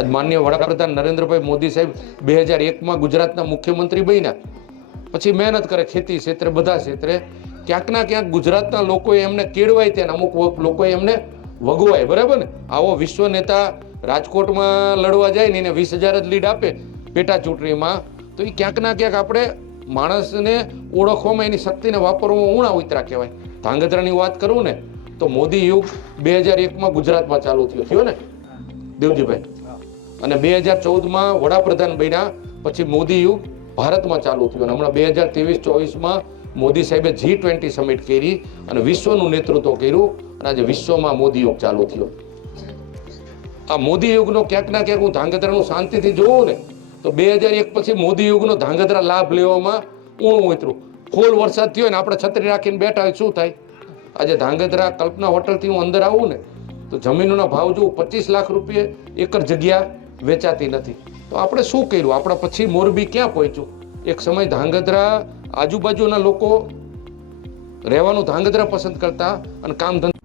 આજ માન્ય વડાપ્રધાન નરેન્દ્રભાઈ મોદી સાહેબ બે હજાર એકમાં ગુજરાતના મુખ્યમંત્રી બન્યા. પછી મહેનત કરે ખેતી ક્ષેત્રે, બધા ક્ષેત્રે. ક્યાંક ના ક્યાંક ગુજરાતના લોકોએ એમને કેળવાય ત્યાં, અમુક લોકોએ એમને વગવાય, બરાબર ને? આવો વિશ્વ નેતા રાજકોટમાં લડવા જાય ને એને વીસ હજાર જ લીડ આપે પેટા ચૂંટણીમાં, તો એ ક્યાંક ના ક્યાંક આપણે માણસને ઓળખવામાં એની શક્તિને વાપરવામાં ઉણા ઉતરા કહેવાય. ધાંગધ્રાની વાત કરું ને, તો મોદી યુગ બે હજાર એકમાં ગુજરાતમાં ચાલુ થયો. થયો ને? દેવજીભાઈ. અને બે હજાર ચૌદમાં વડાપ્રધાન બન્યા, પછી મોદી યુગ ભારતમાં ચાલુ થયું. અને હમણાં બે હજાર ત્રેવીસ ચોવીસમાં મોદી સાહેબે જી ટ્વેન્ટી સમિટ કરી અને વિશ્વનું નેતૃત્વ કર્યું અને આજે વિશ્વમાં મોદી યુગ ચાલુ થયો. આ મોદી યુગનો ક્યાંક ના ક્યાંક હું ધાંગધ્રાનું શાંતિથી જોઉં ને, તો બે હજાર એક પછી મોદી યુગનો ધાંગધ્રા લાભ લેવામાં ઊણું ઉતરું ફૂલ વરસાદ થયો ને, આપણે છત્રી રાખીને બેઠા હોય, શું થાય? આજે ધાંગધ્રા કલ્પના હોટલથી હું અંદર આવું ને, તો જમીનોના ભાવ જોઉં, પચીસ લાખ રૂપિયે એકર જગ્યા વેચાતી નથી. તો આપણે શું કર્યું? આપણા પછી મોરબી ક્યાં પહોંચ્યું? એક સમય ધાંગધ્રા આજુબાજુના લોકો રહેવાનું ધાંગધ્રા પસંદ કરતા અને કામ ધંધા